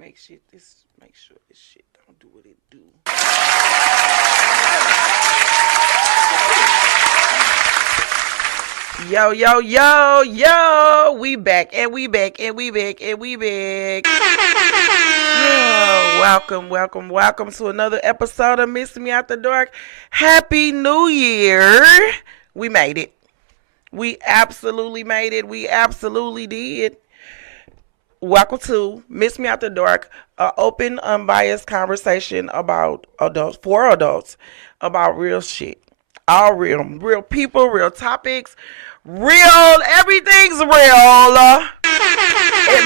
Make sure this shit don't do what it do. Yo, yo, yo, yo. We back and we back and we back and we back. Yo, welcome to another episode of Miss Me After Dark. Happy New Year. We made it. We absolutely made it. We absolutely did. Welcome to Miss Me After Dark, an open, unbiased conversation about adults, for adults, about real shit. All real people, real topics, everything's real. And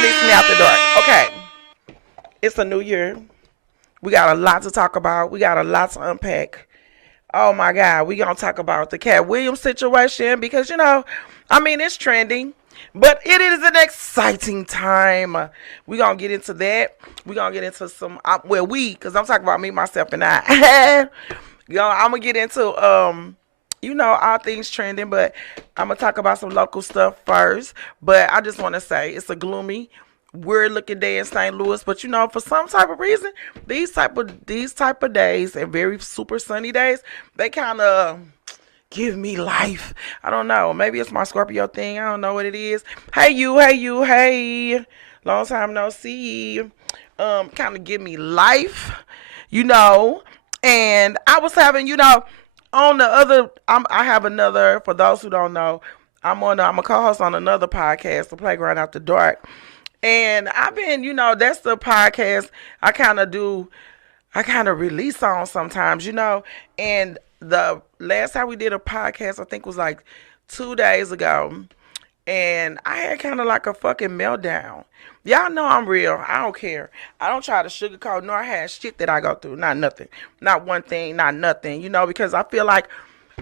Miss Me After Dark. Okay, it's a new year. We got a lot to talk about. We got a lot to unpack. Oh my God, we gonna talk about the Cat Williams situation because it's trending. But it is an exciting time. We're going to get into that. We're going to get into some, because I'm talking about me, myself, and I. I'm going to get into, all things trending, but I'm going to talk about some local stuff first. But I just want to say it's a gloomy, weird-looking day in St. Louis. But, for some type of reason, these type of days and very super sunny days, they kind of give me life. I don't know. Maybe it's my Scorpio thing. I don't know what it is. Hey. Long time no see. Kind of give me life, And I was having, on the other, I have another, for those who don't know, I'm a co-host on another podcast, The Playground After Dark. And I've been, that's the podcast I kind of release on sometimes, and the last time we did a podcast, I think was like 2 days ago, and I had kind of like a fucking meltdown. Y'all know I'm real. I don't care. I don't try to sugarcoat nor have shit that I go through. Not nothing. Not one thing. Not nothing. Because I feel like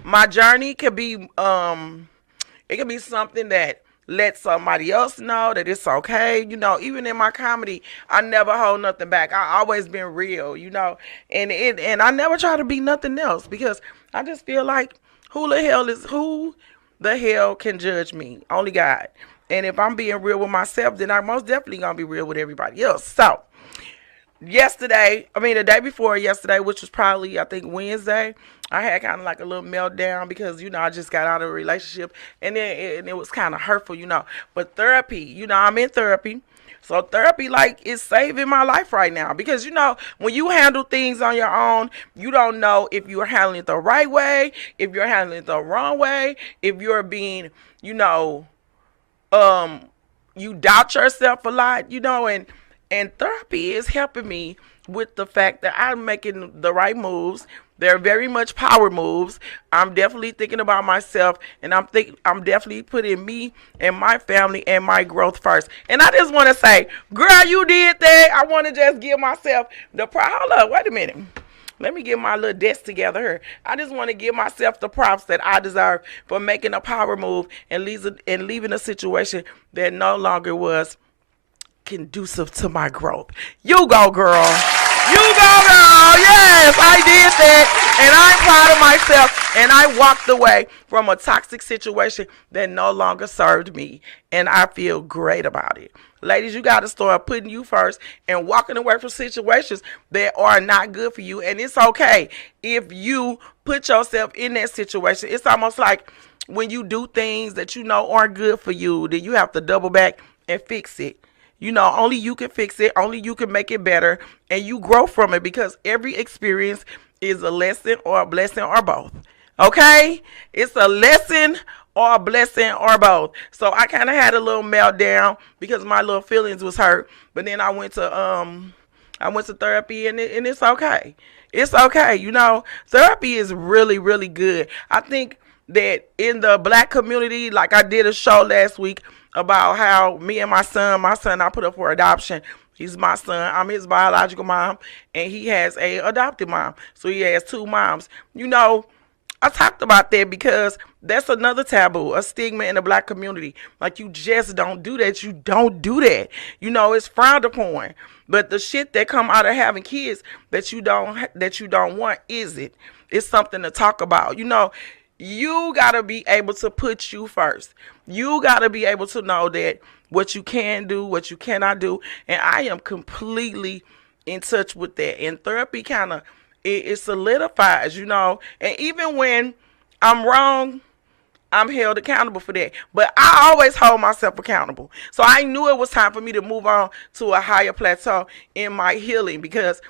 my journey could be, it could be something that let somebody else know that it's okay. Even in my comedy, I never hold nothing back. I always been real, and I never try to be nothing else because I just feel like who the hell can judge me? Only God. And if I'm being real with myself, then I'm most definitely gonna be real with everybody else. So the day before yesterday, which was probably, I think, Wednesday, I had kind of like a little meltdown because, I just got out of a relationship and it was kind of hurtful, But therapy, I'm in therapy. So therapy, is saving my life right now because, when you handle things on your own, you don't know if you're handling it the right way, if you're handling it the wrong way, if you're being, you doubt yourself a lot, and therapy is helping me with the fact that I'm making the right moves. They're very much power moves. I'm definitely thinking about myself, and I'm definitely putting me and my family and my growth first. And I just want to say, girl, you did that. I want to just give myself the proud. Hold up, wait a minute. Let me get my little desk together here. I just want to give myself the props that I deserve for making a power move and leaving a situation that no longer was conducive to my growth. You go, girl. Yes, I did that. And I'm proud of myself. And I walked away from a toxic situation that no longer served me. And I feel great about it. Ladies, you got to start putting you first and walking away from situations that are not good for you. And it's okay if you put yourself in that situation. It's almost like when you do things that aren't good for you, then you have to double back and fix it. Only you can fix it. Only you can make it better. And you grow from it because every experience is a lesson or a blessing or both. Okay? It's a lesson or a blessing or both. So I kind of had a little meltdown because my little feelings was hurt. But then I went to therapy and it's okay. It's okay. Therapy is really, really good. I think that in the Black community, like I did a show last week about how me and my son I put up for adoption. He's my son. I'm his biological mom, and he has a adopted mom. So he has two moms. I talked about that because that's another taboo, a stigma in the Black community. Like, you just don't do that. You don't do that. It's frowned upon. But the shit that come out of having kids that you don't want is it. It's something to talk about. You got to be able to put you first. You got to be able to know that what you can do, what you cannot do. And I am completely in touch with that. And therapy kind of, it solidifies, you know. And even when I'm wrong, I'm held accountable for that. But I always hold myself accountable. So I knew it was time for me to move on to a higher plateau in my healing, because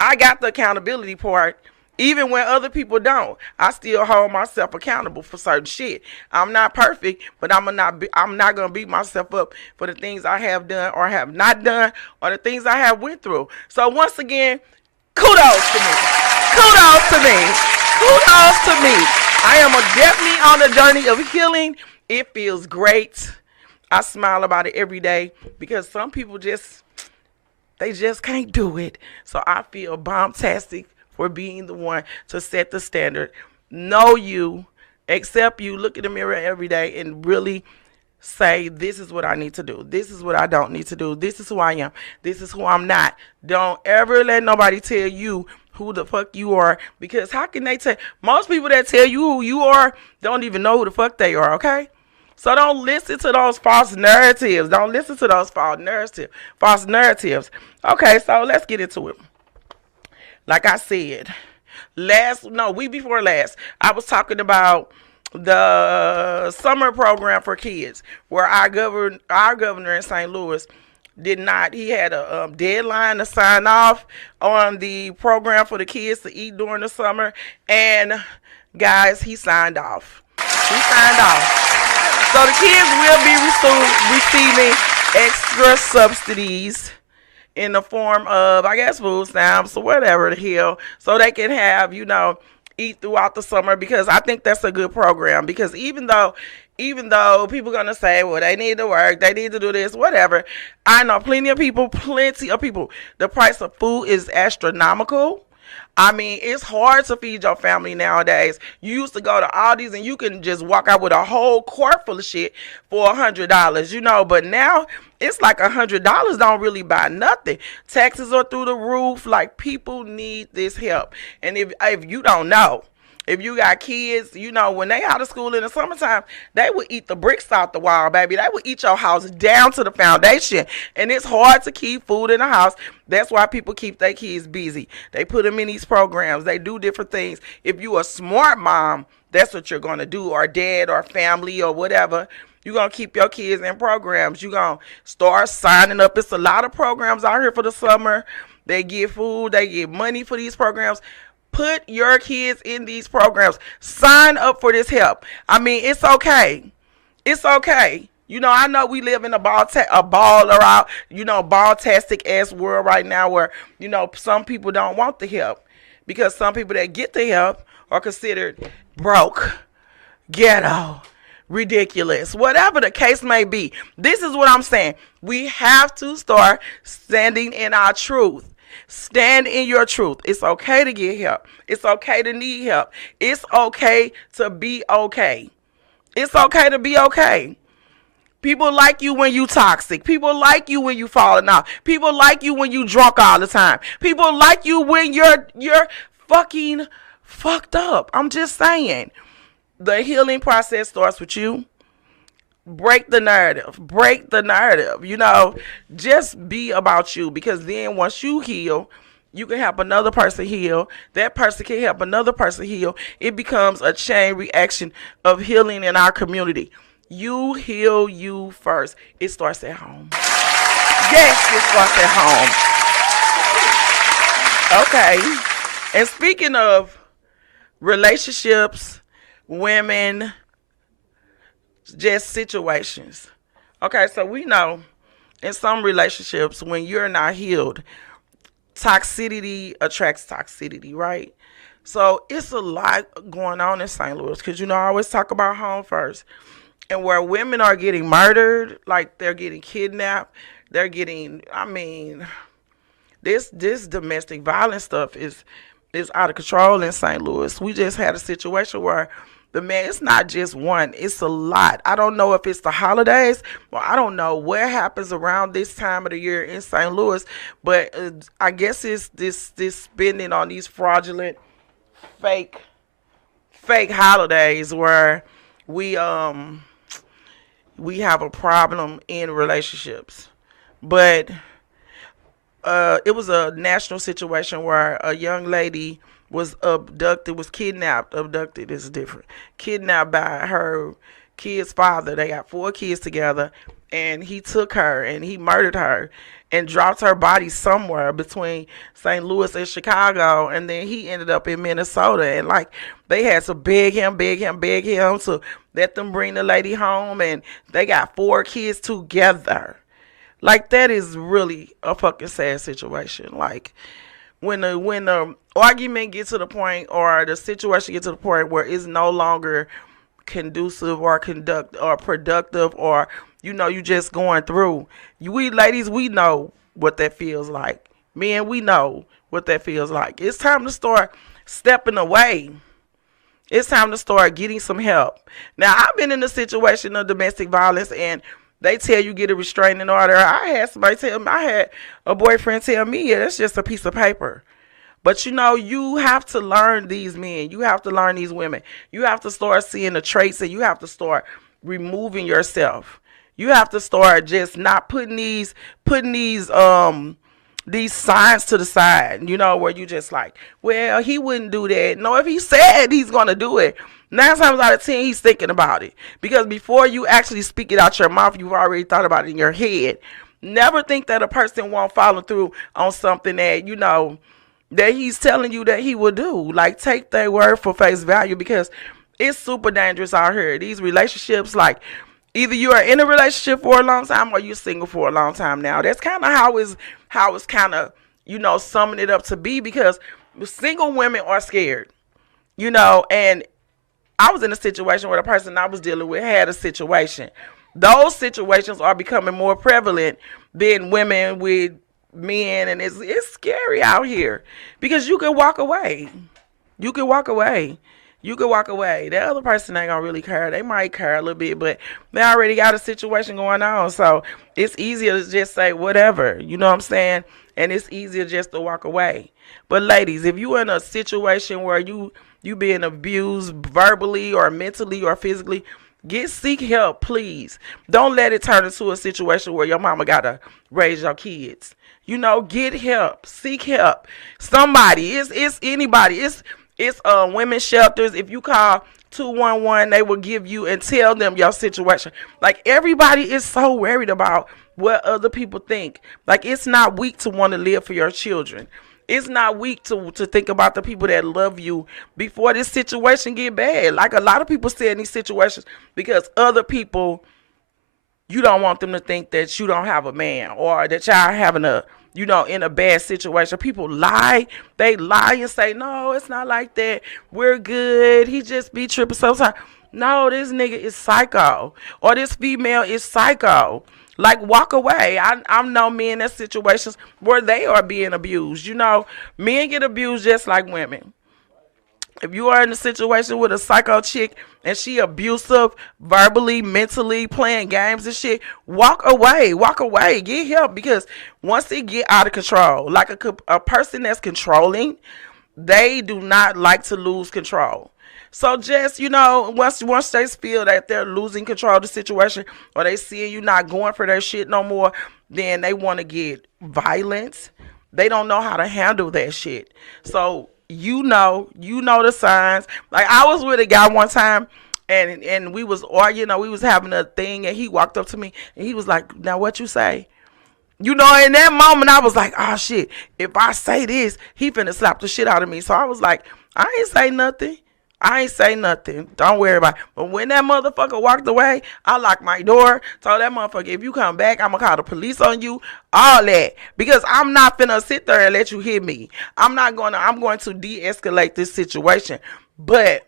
I got the accountability part. Even when other people don't, I still hold myself accountable for certain shit. I'm not perfect, but I'm not gonna beat myself up for the things I have done or have not done, or the things I have went through. So once again, kudos to me. Kudos to me. Kudos to me. I am definitely on a journey of healing. It feels great. I smile about it every day, because some people they just can't do it. So I feel bombastic for being the one to set the standard. Know you, accept you, look in the mirror every day and really say, this is what I need to do. This is what I don't need to do. This is who I am. This is who I'm not. Don't ever let nobody tell you who the fuck you are, because how can they tell? Most people that tell you who you are don't even know who the fuck they are, okay? So don't listen to those false narratives. Don't listen to those false narratives. Okay, so let's get into it. Like I said, week before last, I was talking about the summer program for kids, where our governor in St. Louis he had a deadline to sign off on the program for the kids to eat during the summer. And guys, he signed off. So the kids will be receiving extra subsidies in the form of, I guess, food stamps or whatever the hell, so they can have, eat throughout the summer, because I think that's a good program. Because even though people are going to say, well, they need to work, they need to do this, whatever, I know plenty of people, the price of food is astronomical. I mean, it's hard to feed your family nowadays. You used to go to Aldi's and you can just walk out with a whole quart full of shit for $100, but now it's like $100 don't really buy nothing. Taxes are through the roof. Like, people need this help. And if you don't know, if you got kids, when they out of school in the summertime, they will eat the bricks out the wall, baby. They will eat your house down to the foundation. And it's hard to keep food in the house. That's why people keep their kids busy. They put them in these programs. They do different things. If you a smart mom, that's what you're going to do, or dad or family or whatever. You're going to keep your kids in programs. You're going to start signing up. It's a lot of programs out here for the summer. They get food. They get money for these programs. Put your kids in these programs. Sign up for this help. I mean, it's okay. It's okay. I know we live in a ball-tastic ass world right now where, some people don't want the help, because some people that get the help are considered broke, ghetto, ridiculous, whatever the case may be. This is what I'm saying. We have to start standing in our truth. Stand in your truth. It's okay to get help. It's okay to need help. It's okay to be okay. It's okay to be okay. People like you when you toxic. People like you when you falling off. People like you when you drunk all the time. People like you when you're fucking fucked up. I'm just saying. The healing process starts with you. Break the narrative. Just be about you, because then once you heal, you can help another person heal. That person can help another person heal. It becomes a chain reaction of healing in our community. You heal you first. It starts at home. Yes, it starts at home. Okay. And speaking of relationships, women, just situations. Okay, so we know in some relationships, when you're not healed, toxicity attracts toxicity, right? So it's a lot going on in St. Louis, because I always talk about home first. And where women are getting murdered, like they're getting kidnapped, they're getting, this domestic violence stuff is out of control in St. Louis. We just had a situation where it's not just one, it's a lot. I don't know if it's the holidays, or I don't know what happens around this time of the year in St. Louis, but I guess it's this spending on these fraudulent, fake holidays where we we have a problem in relationships. But it was a national situation where a young lady was abducted, was kidnapped. Abducted is different. Kidnapped by her kid's father. They got 4 kids together, and he took her and he murdered her and dropped her body somewhere between St. Louis and Chicago, and then he ended up in Minnesota. And like they had to beg him to let them bring the lady home, and they got 4 kids together. Like that is really a fucking sad situation. Like when the argument gets to the point or the situation gets to the point where it's no longer conducive or conduct or productive, or you just going through. We ladies, we know what that feels like. Men, we know what that feels like. It's time to start stepping away. It's time to start getting some help. Now, I've been in a situation of domestic violence, and they tell you get a restraining order. I had somebody tell me, I had a boyfriend tell me, yeah, that's just a piece of paper. But you have to learn these men. You have to learn these women. You have to start seeing the traits, and you have to start removing yourself. You have to start just not putting these signs to the side, where you just like, well, he wouldn't do that. No, if he said he's going to do it, 9 times out of 10, he's thinking about it. Because before you actually speak it out your mouth, you've already thought about it in your head. Never think that a person won't follow through on something that, that he's telling you that he will do. Like, take their word for face value, because it's super dangerous out here. These relationships, like, either you are in a relationship for a long time or you're single for a long time now. That's kind of how it's kind of, summing it up to be, because single women are scared, and I was in a situation where the person I was dealing with had a situation. Those situations are becoming more prevalent than women with men, and it's scary out here, because you can walk away. You can walk away. You can walk away. That other person ain't gonna really care. They might care a little bit, but they already got a situation going on. So it's easier to just say whatever. You know what I'm saying? And it's easier just to walk away. But ladies, if you're in a situation where you being abused verbally or mentally or physically, seek help, please. Don't let it turn into a situation where your mama gotta raise your kids. Get help. Seek help. Somebody. It's anybody. It's women's shelters. If you call 211, they will give you and tell them your situation. Like, everybody is so worried about what other people think. Like, it's not weak to want to live for your children. It's not weak to think about the people that love you before this situation get bad. Like, a lot of people stay in these situations because other people, you don't want them to think that you don't have a man, or that y'all having in a bad situation. People lie. They lie and say, no, it's not like that. We're good. He just be tripping sometimes. No, this nigga is psycho, or this female is psycho. Like, walk away. I know men in situations where they are being abused. Men get abused just like women. If you are in a situation with a psycho chick and she abusive, verbally, mentally, playing games and shit, walk away. Walk away. Get help, because once it get out of control, like a person that's controlling, they do not like to lose control. So just, once they feel that they're losing control of the situation, or they see you not going for their shit no more, then they want to get violence. They don't know how to handle that shit. So you know the signs. Like, I was with a guy one time, and we was arguing, we was having a thing, and he walked up to me and he was like, now what you say? In that moment I was like, oh shit, if I say this, he finna slap the shit out of me. So I was like, I ain't say nothing. Don't worry about it. But when that motherfucker walked away, I locked my door, told that motherfucker, if you come back, I'm gonna call the police on you, all that. Because I'm not finna sit there and let you hit me. I'm going to de-escalate this situation. But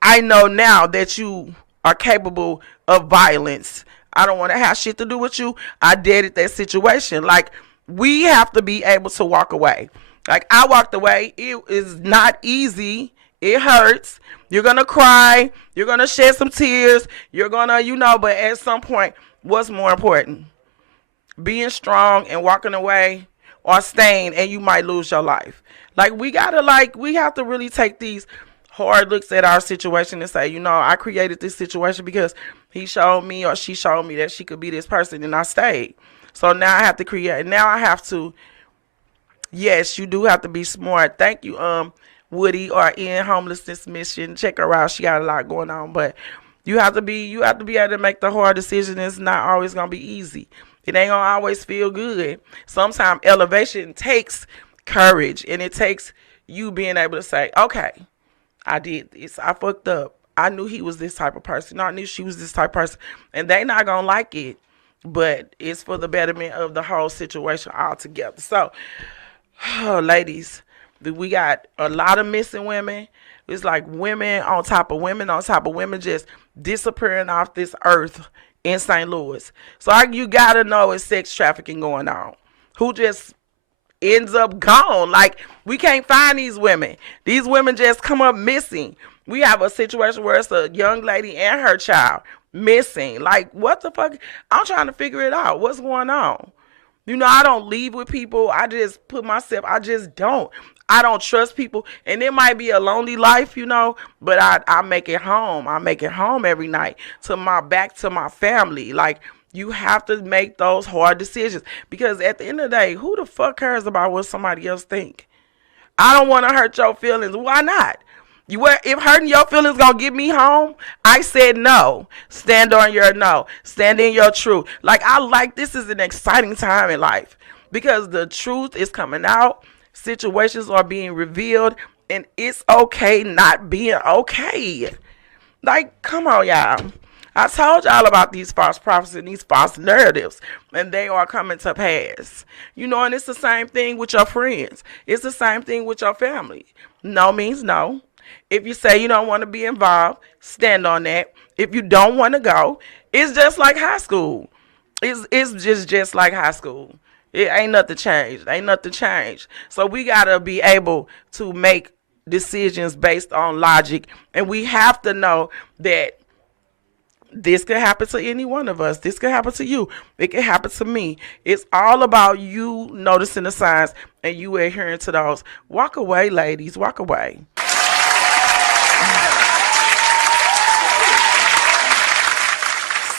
I know now that you are capable of violence. I don't want to have shit to do with you. I deaded that situation. Like, we have to be able to walk away. Like, I walked away. It is not easy. It hurts. You're going to cry. You're going to shed some tears. You're going to, but at some point, what's more important? Being strong and walking away, or staying, and you might lose your life. Like, we have to really take these hard looks at our situation and say, you know, I created this situation because he showed me or she showed me that she could be this person, and I stayed. So now I have to create. Now I have to. Yes, you do have to be smart. Thank you, Woody or in homelessness mission. Check her out. She got a lot going on, but you have to be able to make the hard decision. It's not always gonna be easy. It ain't gonna always feel good. Sometimes elevation takes courage, and it takes you being able to say, okay, I did this. I fucked up. I knew he was this type of person. I knew she was this type of person. And they not going to like it. But it's for the betterment of the whole situation altogether. So, ladies, we got a lot of missing women. It's like women on top of women on top of women just disappearing off this earth in St. Louis. So you got to know it's sex trafficking going on. Who just ends up gone. Like, we can't find these women. These women just come up missing. We have a situation where it's a young lady and her child missing. Like, what the fuck? I'm trying to figure it out. What's going on? You know, I don't leave with people. I just put myself, I just don't. I don't trust people. And it might be a lonely life, you know, but I make it home. I make it home every night back to my family. Like, you have to make those hard decisions, because at the end of the day, who the fuck cares about what somebody else think? I don't want to hurt your feelings. Why not? If hurting your feelings gonna get me home, I said no. Stand on your no. Stand in your truth. Like, this is an exciting time in life, because the truth is coming out. Situations are being revealed, and it's okay not being okay. Like, come on, y'all. I told y'all about these false prophecies and these false narratives, and they are coming to pass. You know, and it's the same thing with your friends. It's the same thing with your family. No means no. If you say you don't want to be involved, stand on that. If you don't want to go, it's just like high school. It's just like high school. It ain't nothing changed. Ain't nothing changed. So we got to be able to make decisions based on logic, and we have to know that this could happen to any one of us. This could happen to you. It could happen to me. It's all about you noticing the signs and you adhering to those. Walk away, ladies. Walk away.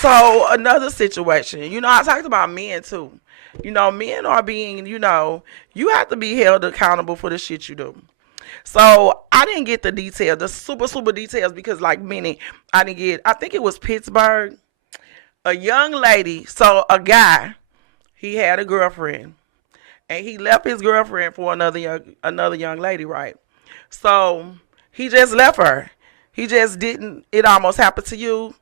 So another situation, you know, I talked about men too. You know, men are being, you know, you have to be held accountable for the shit you do. So I didn't get the details, the super details, because like many, I think it was Pittsburgh, a young lady. So a guy, he had a girlfriend, and he left his girlfriend for another young lady, right? So he just left her. He just didn't. It almost happened to you.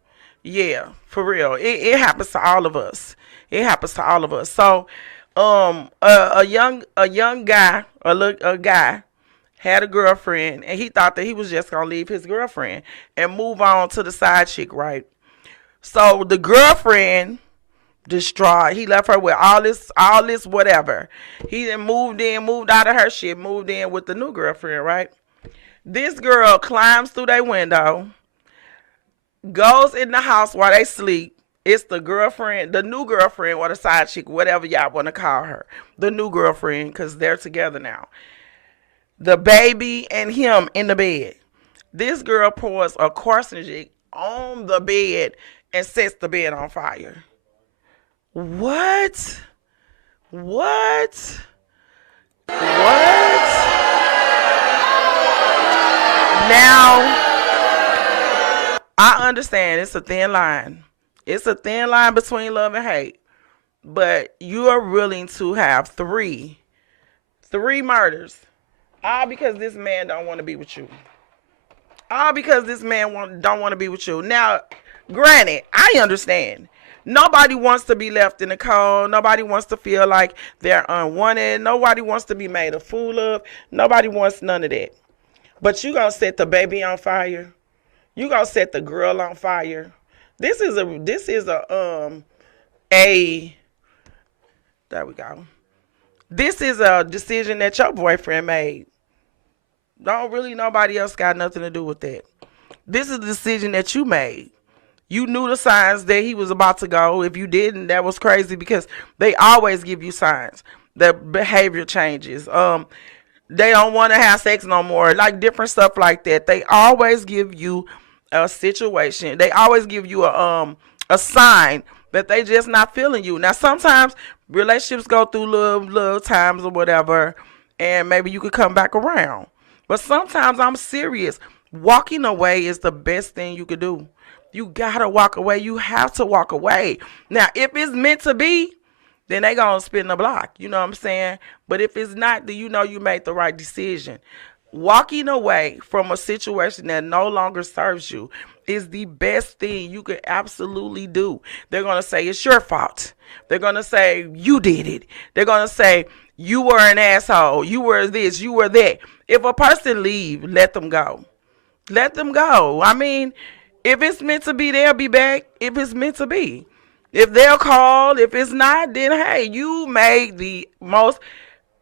Yeah, for real. It happens to all of us. It happens to all of us. So, a young guy, a guy had a girlfriend, and he thought that he was just gonna leave his girlfriend and move on to the side chick, right? So the girlfriend distraught. He left her with all this whatever. He then moved out of her shit, moved in with the new girlfriend, right? This girl climbs through their window, goes in the house while they sleep. It's the girlfriend, the new girlfriend, or the side chick, whatever y'all want to call her. The new girlfriend, because they're together now. The baby and him in the bed. This girl pours a carcinogen on the bed and sets the bed on fire. What? Now, I understand it's a thin line. It's a thin line between love and hate. But you are willing to have three murders. All because this man don't want to be with you. All because this man don't want to be with you. Now, granted, I understand. Nobody wants to be left in the cold. Nobody wants to feel like they're unwanted. Nobody wants to be made a fool of. Nobody wants none of that. But you gonna set the baby on fire. You gonna set the girl on fire. This is a there we go. This is a decision that your boyfriend made. Don't really nobody else got nothing to do with that. This is a decision that you made. You knew the signs that he was about to go. If you didn't, that was crazy, because they always give you signs that behavior changes. They don't want to have sex no more. Like different stuff like that. They always give you a situation. They always give you a sign that they just not feeling you. Now sometimes relationships go through little times or whatever, and maybe you could come back around. But sometimes I'm serious. Walking away is the best thing you could do. You gotta walk away. You have to walk away. Now, if it's meant to be, then they gonna spin the block. You know what I'm saying? But if it's not, then you know you made the right decision. Walking away from a situation that no longer serves you is the best thing you could absolutely do. They're gonna say it's your fault. They're gonna say you did it. They're gonna say you were an asshole. You were this. You were that. If a person leave, let them go. Let them go. I mean, if it's meant to be, they'll be back. If it's meant to be. If they'll call, if it's not, then hey, you made the most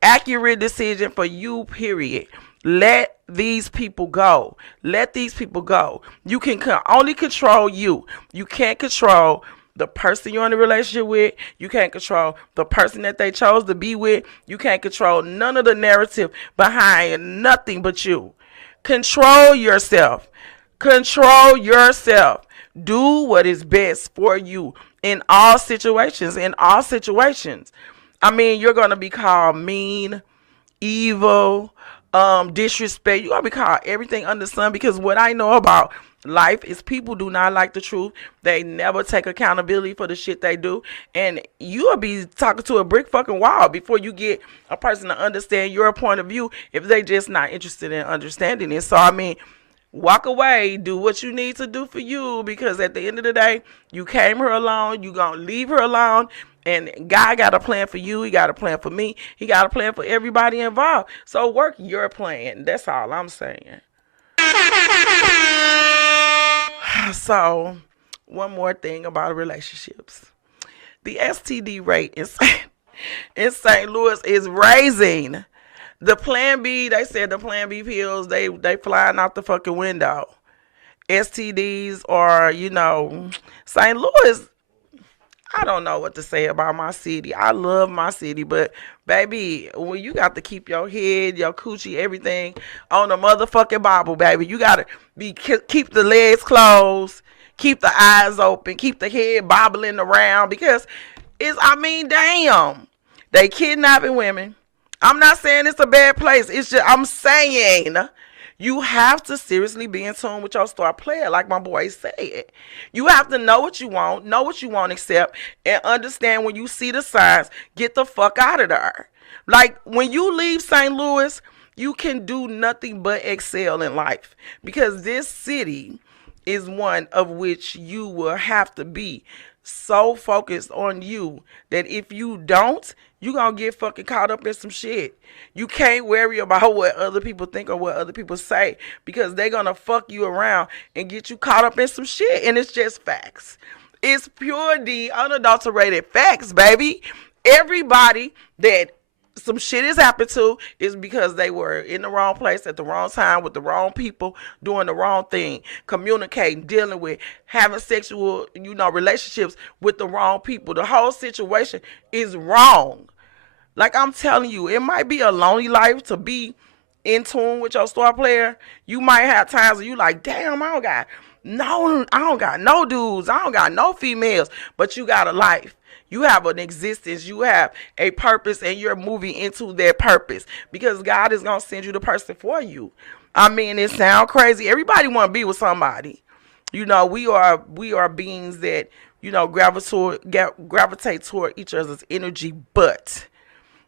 accurate decision for you, period. Let these people go. Let these people go. You can only control you. You can't control the person you're in a relationship with. You can't control the person that they chose to be with. You can't control none of the narrative behind nothing but you. Control yourself. Control yourself. Do what is best for you in all situations. In all situations. I mean, you're going to be called mean, evil, disrespect. You're going to be called everything under the sun, because what I know about life is people do not like the truth. They never take accountability for the shit they do. And you'll be talking to a brick fucking wall before you get a person to understand your point of view if they just not interested in understanding it. So, I mean, walk away, do what you need to do for you, because at the end of the day, you came here alone, you gonna leave her alone, and God got a plan for you, he got a plan for me, he got a plan for everybody involved. So work your plan. That's all I'm saying. So, one more thing about relationships. The STD rate in St. Louis is raising. The Plan B, they said the Plan B pills, they flying out the fucking window. STDs are, St. Louis, I don't know what to say about my city. I love my city, but baby, when you got to keep your head, your coochie, everything on the motherfucking Bible, baby. You got to keep the legs closed, keep the eyes open, keep the head bobbling around, because damn, they kidnapping women. I'm not saying it's a bad place. It's just, I'm saying you have to seriously be in tune with your star player, like my boy said. You have to know what you want, know what you won't accept, and understand when you see the signs, get the fuck out of there. Like, when you leave St. Louis, you can do nothing but excel in life, because this city is one of which you will have to be so focused on you that if you don't, you gonna get fucking caught up in some shit. You can't worry about what other people think or what other people say, because they gonna fuck you around and get you caught up in some shit. And it's just facts. It's pure D, unadulterated facts, baby. Everybody that some shit has happened to is because they were in the wrong place at the wrong time with the wrong people, doing the wrong thing, communicating, dealing with, having sexual, relationships with the wrong people. The whole situation is wrong. Like, I'm telling you, it might be a lonely life to be in tune with your star player. You might have times where you like, damn, I don't got no dudes, I don't got no females, but you got a life. You have an existence, you have a purpose, and you're moving into that purpose, because God is going to send you the person for you. I mean, it sounds crazy. Everybody want to be with somebody. We are beings that, gravitate toward each other's energy. But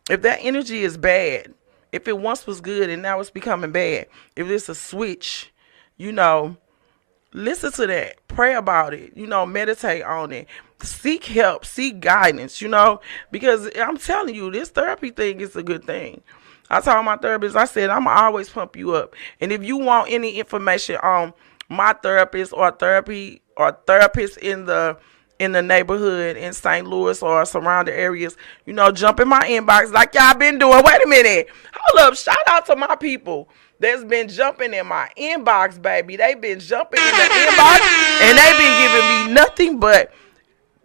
if that energy is bad, if it once was good and now it's becoming bad, if it's a switch, listen to that. Pray about it. Meditate on it. Seek help. Seek guidance, because I'm telling you, this therapy thing is a good thing. I told my therapist, I said, I'm always pump you up. And if you want any information on my therapist or therapy or therapists in the neighborhood in St. Louis or surrounding areas, jump in my inbox like y'all been doing. Wait a minute. Hold up. Shout out to my people that's been jumping in my inbox, baby. They've been jumping in the inbox, and they've been giving me nothing but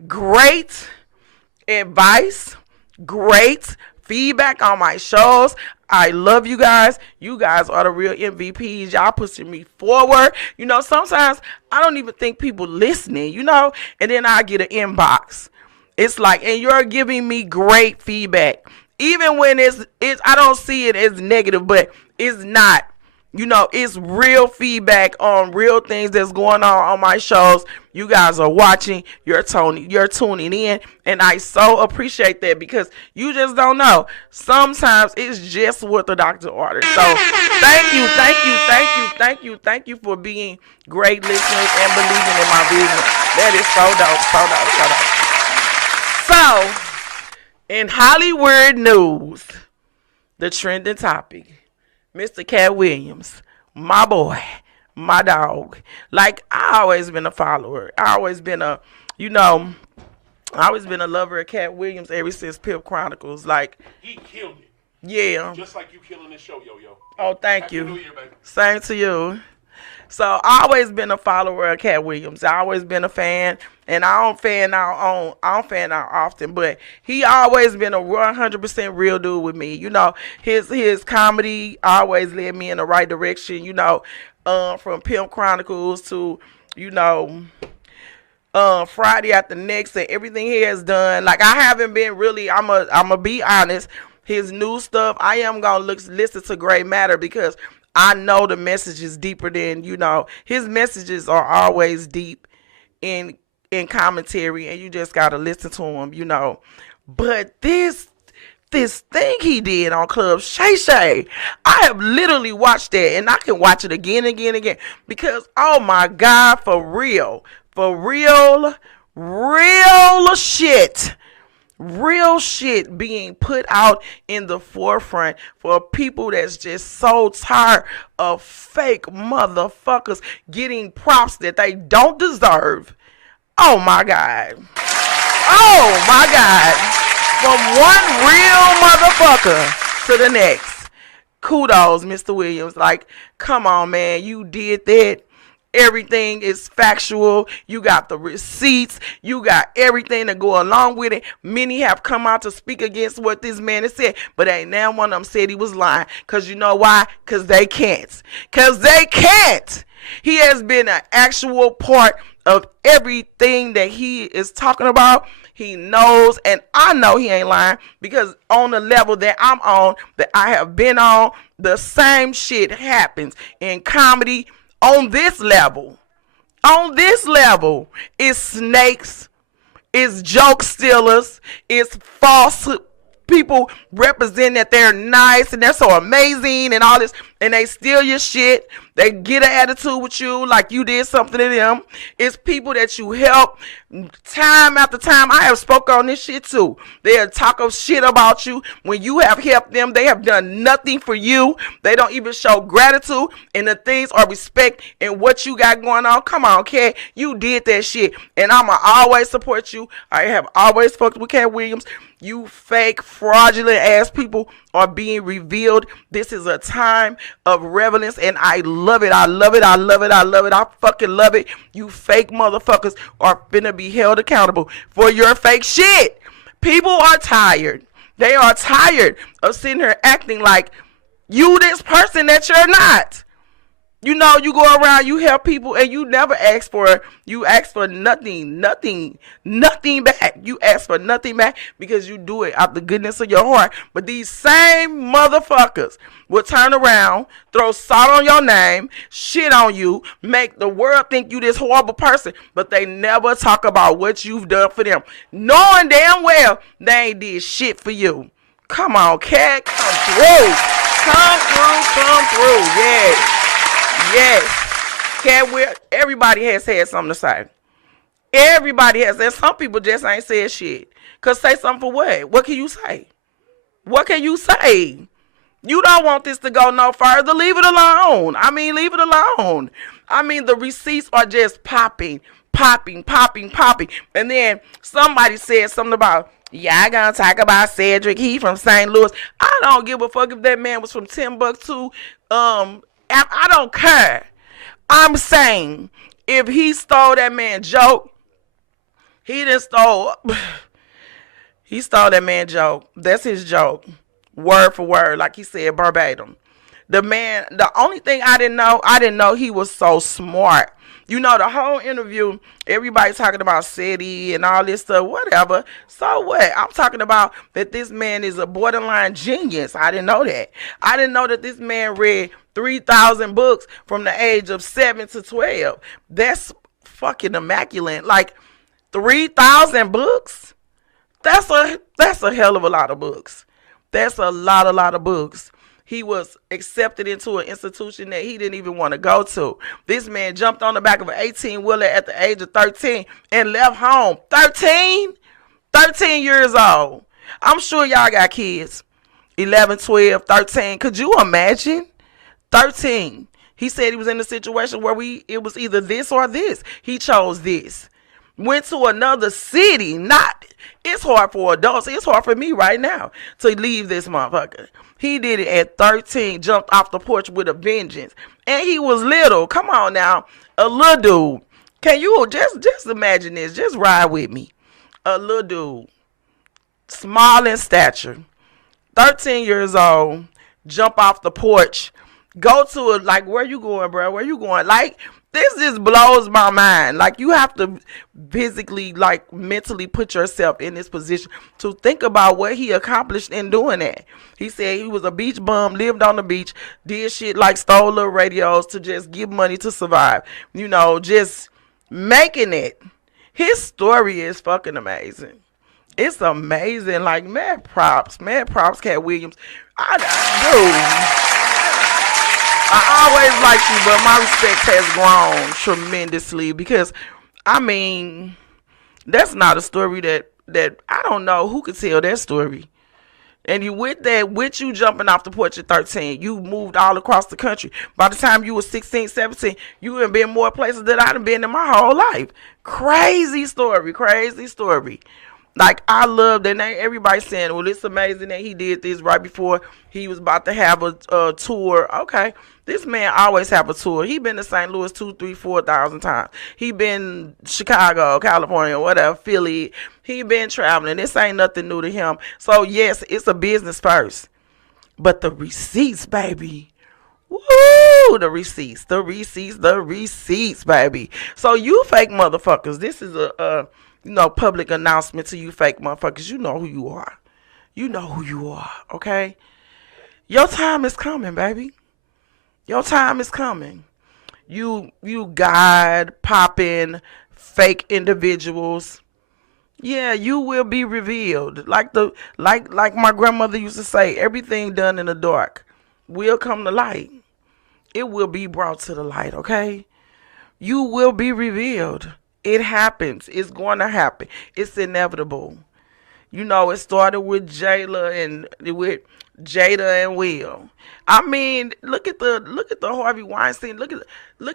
great advice, great feedback on my shows. I love you guys. You guys are the real MVPs. Y'all pushing me forward. You know, sometimes I don't even think people listening, you know, and then I get an inbox. It's like, and you're giving me great feedback. Even when it's I don't see it as negative, but it's not. You know, it's real feedback on real things that's going on my shows. You guys are watching, you're tuning in, and I so appreciate that because you just don't know. Sometimes it's just what the doctor ordered. So thank you for being great listeners and believing in my vision. That is so dope. So, in Hollywood news, the trending topic. Mr. Cat Williams, my boy, my dog. Like, I always been a follower. I always been a lover of Cat Williams ever since Pimp Chronicles. Like, he killed it. Yeah. Just like you killing this show, yo. Oh, thank you. Happy New Year, baby. Same to you. So I always been a follower of Cat Williams. I always been a fan, and I don't fan out often, but he always been a 100% real dude with me. You know, his comedy always led me in the right direction. You know, from Pimp Chronicles to, you know, Friday After Next and everything he has done. Like, I haven't been really. I'ma be honest. His new stuff, I am gonna listen to Great Matter because I know the message is deeper than, you know, his messages are always deep in commentary, and you just gotta listen to him, you know. But this thing he did on Club Shay Shay, I have literally watched that, and I can watch it again because, oh my God, for real shit. Real shit being put out in the forefront for people that's just so tired of fake motherfuckers getting props that they don't deserve. Oh my God. From one real motherfucker to the next. Kudos, Mr. Williams. Like, come on, man. You did that. Everything is factual. You got the receipts. You got everything to go along with it. Many have come out to speak against what this man has said, but ain't now one of them said he was lying. Because you know why? Because they can't. He has been an actual part of everything that he is talking about. He knows, and I know he ain't lying because on the level that I'm on, that I have been on, the same shit happens in comedy. On this level, it's snakes, it's joke stealers, it's false people representing that they're nice and they're so amazing and all this, and they steal your shit. They get an attitude with you like you did something to them. It's people that you help time after time. I have spoke on this shit too. They'll talk of shit about you when you have helped them. They have done nothing for you. They don't even show gratitude and the things or respect in what you got going on. Come on, Cat. You did that shit, and I'ma always support you. I have always fucked with Cat Williams. You fake, fraudulent ass people are being revealed. This is a time of relevance, and I love it. I fucking love it. You fake motherfuckers are finna be held accountable for your fake shit. People are tired. They are tired of sitting here acting like you this person that you're not. You know, you go around, you help people, and you never ask for nothing back. You ask for nothing back because you do it out the goodness of your heart. But these same motherfuckers will turn around, throw salt on your name, shit on you, make the world think you this horrible person, but they never talk about what you've done for them, knowing damn well they ain't did shit for you. Come on, Cat, come through. Yes. Cat, everybody has had something to say. Everybody has. And some people just ain't said shit. Because say something for what? What can you say? You don't want this to go no further. Leave it alone. The receipts are just popping. And then somebody said something about, yeah, I gonna talk about Cedric. He from St. Louis. I don't give a fuck if that man was from Timbuktu. I don't care. I'm saying if he stole that man's joke, he done stole. He stole that man joke. That's his joke. Word for word, like he said verbatim. The man, the only thing I didn't know he was so smart. You know, the whole interview, everybody talking about SETI and all this stuff, whatever. So what? I'm talking about that this man is a borderline genius. I didn't know that. I didn't know that this man read 3,000 books from the age of 7 to 12. That's fucking immaculate. Like, 3,000 books? That's a hell of a lot of books. That's a lot of books. He was accepted into an institution that he didn't even want to go to. This man jumped on the back of an 18-wheeler at the age of 13 and left home. 13? 13 years old. I'm sure y'all got kids. 11, 12, 13. Could you imagine? 13. He said he was in a situation where it was either this or this. He chose this. Went to another city. It's hard for adults. It's hard for me right now to leave this motherfucker. He did it at 13, jumped off the porch with a vengeance. And he was little. Come on now. A little dude. Can you just imagine this? Just ride with me. A little dude. Small in stature. 13 years old. Jump off the porch. Go to a, like, where you going, bro? Where you going? Like, this just blows my mind. Like, you have to physically, like, mentally put yourself in this position to think about what he accomplished in doing that. He said he was a beach bum, lived on the beach, did shit like stole little radios to just give money to survive. You know, just making it. His story is fucking amazing. It's amazing. Like, mad props, Cat Williams. I always liked you, but my respect has grown tremendously because, I mean, that's not a story that I don't know who could tell that story. And with you jumping off the porch at 13, you moved all across the country. By the time you were 16, 17, you had been more places than I'd have been in my whole life. Crazy story. Like, I love that. Everybody's saying, well, it's amazing that he did this right before he was about to have a tour. Okay. This man always have a tour. He been to St. Louis 2,000, 3,000, 4,000 times. He been Chicago, California, whatever, Philly. He been traveling. This ain't nothing new to him. So, yes, it's a business first. But the receipts, baby. Woo! The receipts, baby. So, you fake motherfuckers, this is a public announcement to you fake motherfuckers. You know who you are. Okay? Your time is coming, baby. Your time is coming. You God popping fake individuals. Yeah, you will be revealed. Like my grandmother used to say, everything done in the dark will come to light. It will be brought to the light, okay? You will be revealed. It happens. It's going to happen. It's inevitable. You know, it started with Jada and Will. I mean, look at the Harvey Weinstein. Look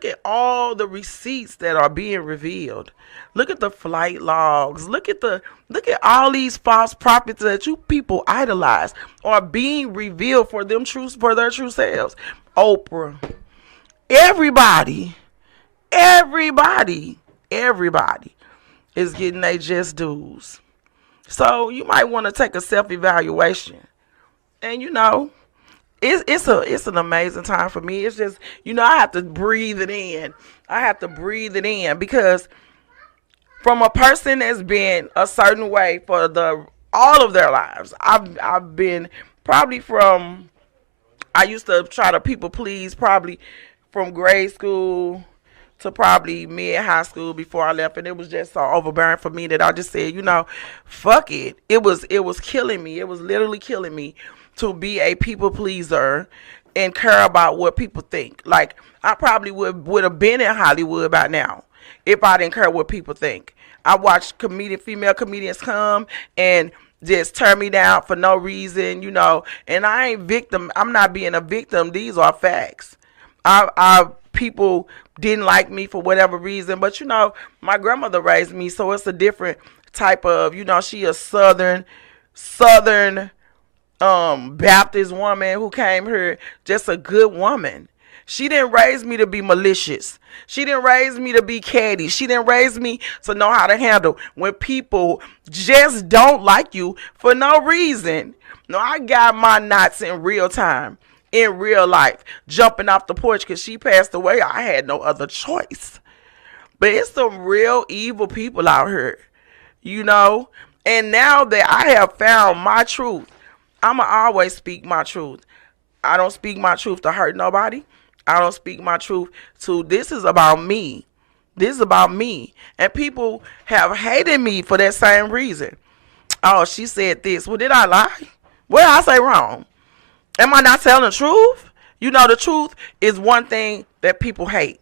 at all the receipts that are being revealed. Look at the flight logs. Look at all these false prophets that you people idolize are being revealed for their true selves. Oprah. Everybody is getting their just dues. So you might want to take a self-evaluation. And it's an amazing time for me. It's just, I have to breathe it in. Because from a person that's been a certain way for all of their lives, I've been probably I used to try to people please probably from grade school to probably mid-high school before I left, and it was just so overbearing for me that I just said, fuck it. It was killing me. It was literally killing me to be a people pleaser and care about what people think. Like, I probably would have been in Hollywood by now if I didn't care what people think. I watched female comedians come and just turn me down for no reason, and I ain't victim. I'm not being a victim. These are facts. People didn't like me for whatever reason, but my grandmother raised me, so it's a different type of, she a southern Baptist woman who came here, just a good woman. She didn't raise me to be malicious. She didn't raise me to be catty. She didn't raise me to know how to handle when people just don't like you for no reason. No, I got my knots in real time, in real life, jumping off the porch because she passed away. I had no other choice. But it's some real evil people out here, you know. And now that I have found my truth, I'ma always speak my truth. I don't speak my truth to hurt nobody. I don't speak my truth to, this is about me. This is about me. And people have hated me for that same reason. Oh, she said this. Well, did I lie? What did I say wrong? Am I not telling the truth? You know, the truth is one thing that people hate.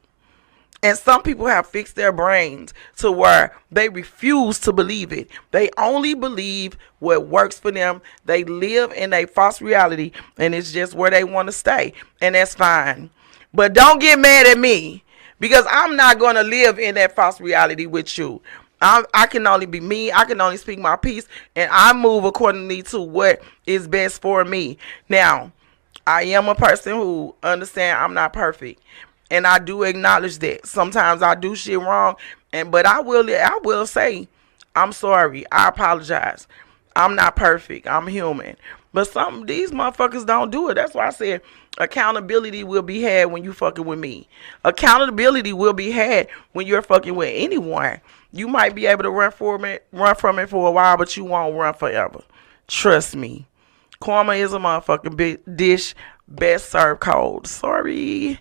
And some people have fixed their brains to where they refuse to believe it. They only believe what works for them. They live in a false reality, and it's just where they want to stay. And that's fine. But don't get mad at me, because I'm not going to live in that false reality with you. I can only be me. I can only speak my piece, and I move accordingly to what is best for me. Now, I am a person who understands I'm not perfect. And I do acknowledge that. Sometimes I do shit wrong. But I will say, I'm sorry. I apologize. I'm not perfect. I'm human. But these motherfuckers don't do it. That's why I said accountability will be had when you fucking with me. Accountability will be had when you're fucking with anyone. You might be able to run from it for a while, but you won't run forever. Trust me. Karma is a motherfucking big dish. Best served cold. Sorry.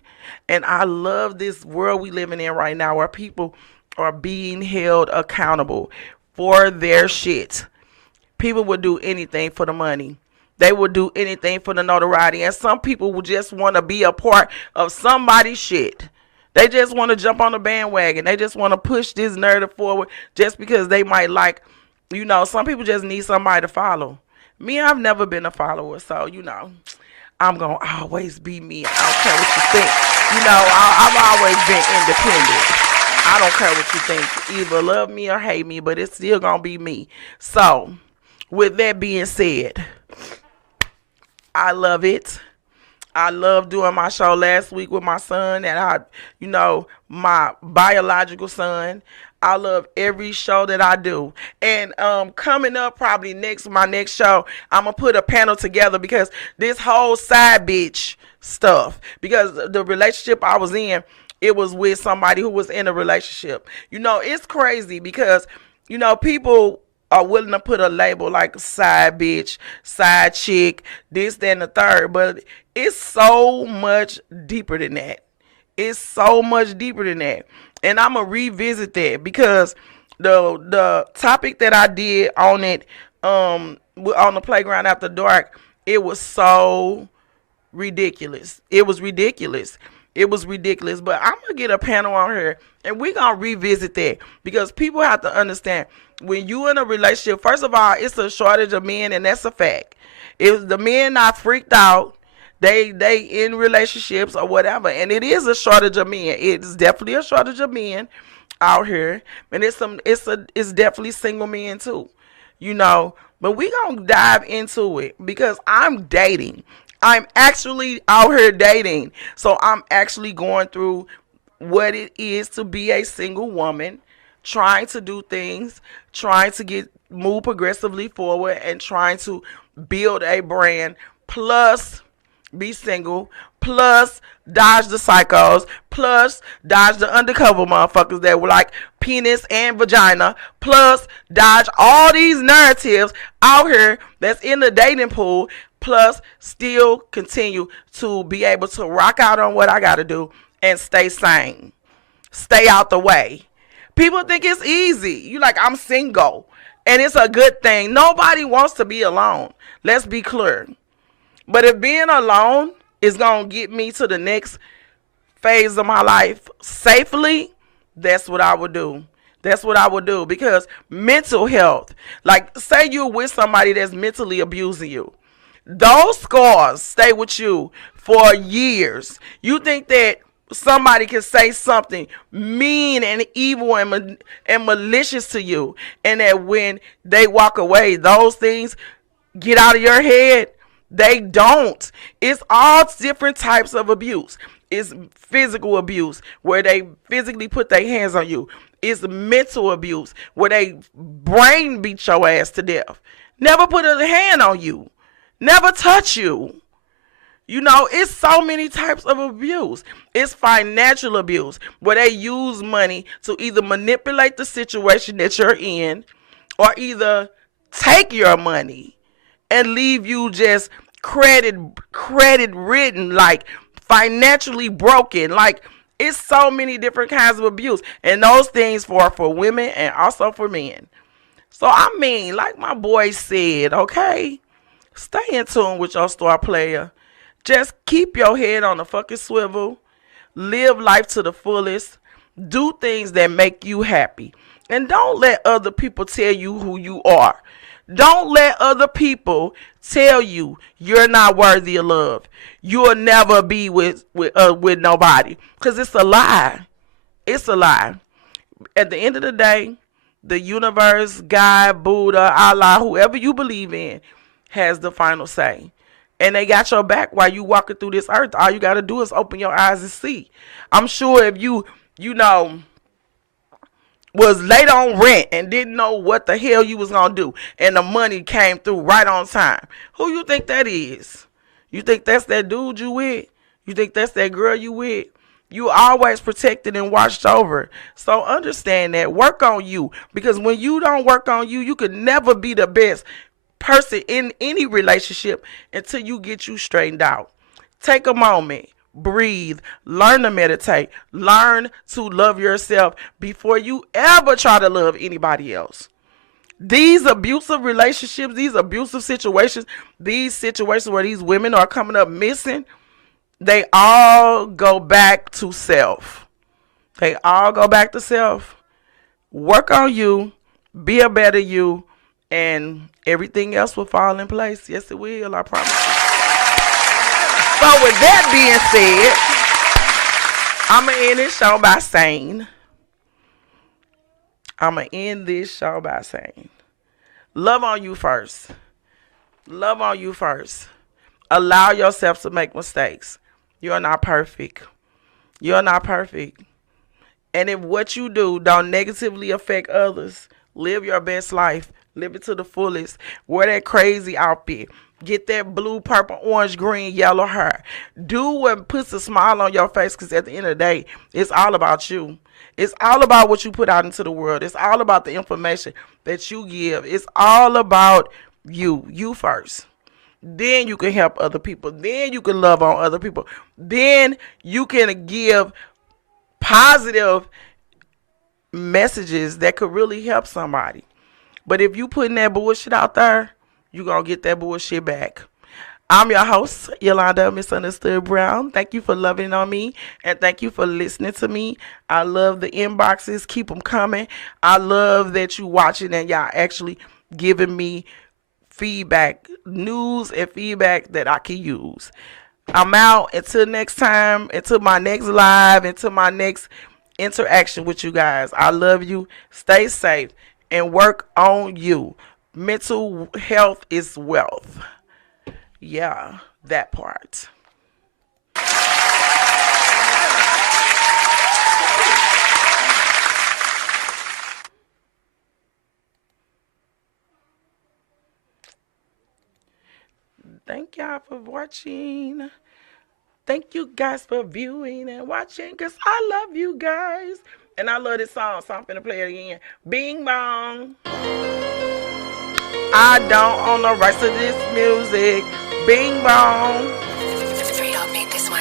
And I love this world we living in right now where people are being held accountable for their shit. People would do anything for the money. They would do anything for the notoriety. And some people would just want to be a part of somebody's shit. They just want to jump on the bandwagon. They just want to push this narrative forward just because they might like, you know, some people just need somebody to follow. Me, I've never been a follower, so, you know, I'm going to always be me. I don't care what you think. You know, I've always been independent. I don't care what you think. Either love me or hate me, but it's still going to be me. So, with that being said, I love it. I love doing my show last week with my son and my biological son. I love every show that I do. And coming up probably my next show, I'm going to put a panel together because this whole side bitch stuff, because the relationship I was in, it was with somebody who was in a relationship. You know, it's crazy because, you know, people are willing to put a label like side bitch, side chick, this, that, and the third. But it's so much deeper than that. It's so much deeper than that. And I'm going to revisit that because the topic that I did on it, on the Playground After Dark, it was so ridiculous. It was ridiculous. But I'm going to get a panel on here and we're going to revisit that because people have to understand when you in a relationship, first of all, it's a shortage of men, and that's a fact. If the men not freaked out, they in relationships or whatever, and it is a shortage of men. It's definitely a shortage of men out here, and it's definitely single men too, you know. But we gonna dive into it because I'm dating. I'm actually out here dating, so I'm actually going through what it is to be a single woman, trying to do things, trying to move progressively forward, and trying to build a brand. Plus, be single, plus dodge the psychos, plus dodge the undercover motherfuckers that were like penis and vagina, plus dodge all these narratives out here that's in the dating pool, plus still continue to be able to rock out on what I gotta do and stay sane. Stay out the way. People think it's easy. You like, I'm single, and it's a good thing. Nobody wants to be alone. Let's be clear. But if being alone is going to get me to the next phase of my life safely, that's what I would do. That's what I would do because mental health, like say you're with somebody that's mentally abusing you. Those scars stay with you for years. You think that somebody can say something mean and evil and malicious to you, and that when they walk away, those things get out of your head. They don't. It's all different types of abuse. It's physical abuse where they physically put their hands on you. It's mental abuse where they brain beat your ass to death. Never put a hand on you. Never touch you. You know, it's so many types of abuse. It's financial abuse where they use money to either manipulate the situation that you're in or either take your money and leave you just credit ridden, like financially broken. Like, it's so many different kinds of abuse. And those things for women and also for men. So, I mean, like my boy said, okay, stay in tune with your star player. Just keep your head on the fucking swivel. Live life to the fullest. Do things that make you happy. And don't let other people tell you who you are. Don't let other people tell you you're not worthy of love. You'll never be with nobody. Because it's a lie. It's a lie. At the end of the day, the universe, God, Buddha, Allah, whoever you believe in, has the final say. And they got your back while you walking through this earth. All you got to do is open your eyes and see. I'm sure if you was late on rent and didn't know what the hell you was going to do, and the money came through right on time, who you think that is? You think that's that dude you with? You think that's that girl you with? You always protected and watched over. So understand that. Work on you. Because when you don't work on you, you could never be the best person in any relationship until you get you straightened out. Take a moment, breathe, learn to meditate, learn to love yourself before you ever try to love anybody else. These abusive relationships, these abusive situations, these situations where these women are coming up missing, they all go back to self. They all go back to self. Work on you, be a better you, and everything else will fall in place. Yes, it will, I promise. So with that being said, I'm going to end this show by saying, love on you first. Love on you first. Allow yourself to make mistakes. You're not perfect. You're not perfect. And if what you do don't negatively affect others, live your best life. Live it to the fullest. Wear that crazy outfit. Get that blue, purple, orange, green, yellow hair. Do what puts a smile on your face, because at the end of the day, it's all about you. It's all about what you put out into the world. It's all about the information that you give. It's all about you. You first. Then you can help other people. Then you can love on other people. Then you can give positive messages that could really help somebody. But if you putting that bullshit out there, you going to get that bullshit back. I'm your host, Yolanda Misunderstood Brown. Thank you for loving on me, and thank you for listening to me. I love the inboxes. Keep them coming. I love that you watching and y'all actually giving me feedback, news and feedback that I can use. I'm out. Until next time, until my next live, until my next interaction with you guys. I love you. Stay safe and work on you. Mental health is wealth. Yeah, that part. Thank y'all for watching. Thank you guys for viewing and watching, because I love you guys. And I love this song, so I'm finna play it again. Bing bong. I don't own the rights to this music. Bing bong. Make this one.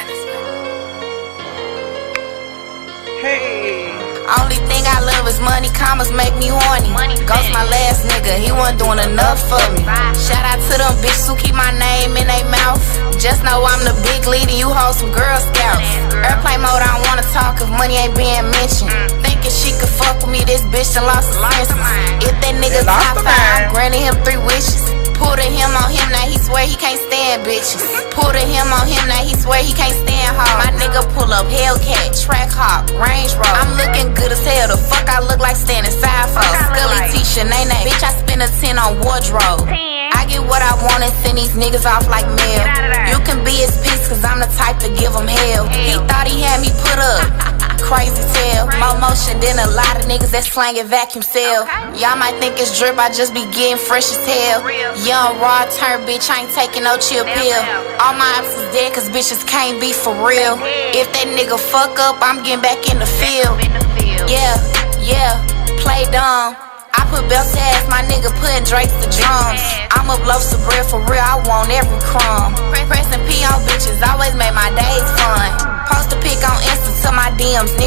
Hey. Only thing I love is money, commas make me horny. Ghost my last nigga, he wasn't doing enough for me. Shout out to them bitches who keep my name in their mouth. Just know I'm the big leader, you hold some Girl Scouts. Airplane mode, I don't wanna talk if money ain't being mentioned. Thinking she could fuck with me, this bitch done lost his license. If that nigga top 5, I'm granting him 3 wishes. Pull the him on him, now he swear he can't stand bitches. Pull the him on him, now he swear he can't stand hoes. My nigga pull up Hellcat, Track Hawk, Range Rover. I'm looking good as hell, the fuck I look like standing side for. Scully T-shirt, nay. Bitch, I spend a 10 on wardrobe. I I get what I want and send these niggas off like mail. You can be his piece, cause I'm the type to give him hell. He thought he had me put up. Crazy tale. More motion than a lot of niggas that slangin' vacuum seal. Y'all might think it's drip, I just be getting fresh as hell. Young, raw, turn bitch, I ain't taking no chill pill. All my ops is dead, cause bitches can't be for real. If that nigga fuck up, I'm getting back in the field. Yeah, play dumb. I put belts to ass, my nigga putting Drakes to drums. I'ma blow some bread for real, I want every crumb. Pressing P on bitches, always made my days fun. Post a pic on Insta to my DMs, nigga.